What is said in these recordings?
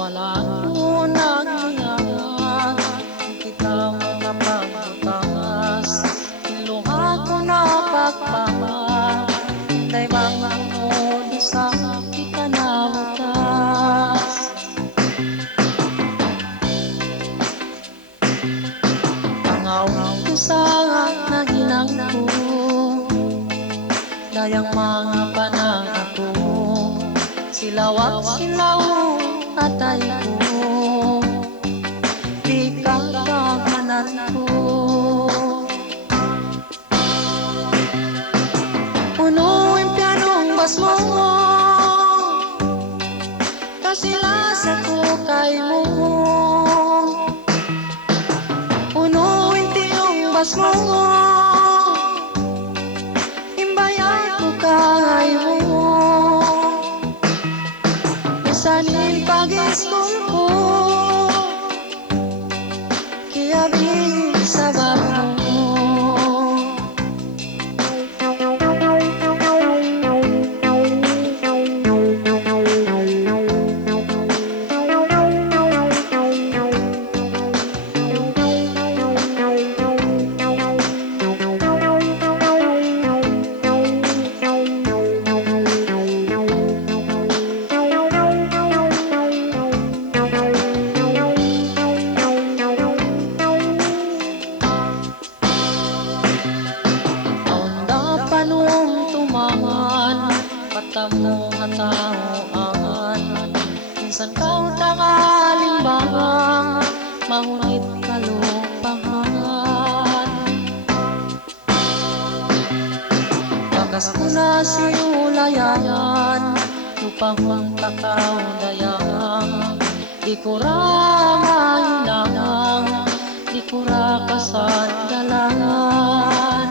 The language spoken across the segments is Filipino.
Wala ko naghiyangan, kita mo napagbutas, iluha ko napagpama, hinday mga unod sa ikanamutas. Pangaw ko sa naginang ko, dayang mga panang ako, silawak silaw atay ko, di ka kakanan ko. Punuin pianong bas mo, kasilasan ko kay mo. Punuin tiyong bas mo, imbayan ko kay mo. Isanin pag-iskul ko, kaya bisabab mo. Patamo hataoan, minsan kau takalimbangan, mahunit kalupangan. Bakas ko na siulayan, lupang takaw dayang, di ko ramahinang, di ko rakasandalangan.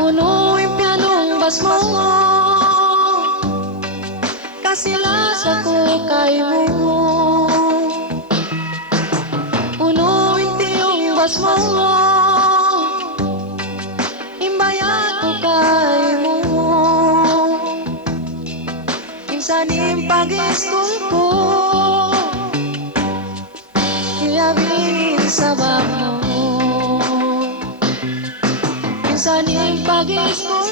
Punuin pianong bas mo, kasilasan ko kay mo. Punuin tiyong bas mo, imbayan ko kay mo. Minsanin pag-iskul ko, kaya bisabab mo. Minsanin pag-iskul